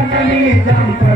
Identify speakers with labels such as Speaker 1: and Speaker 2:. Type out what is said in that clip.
Speaker 1: అతని దంప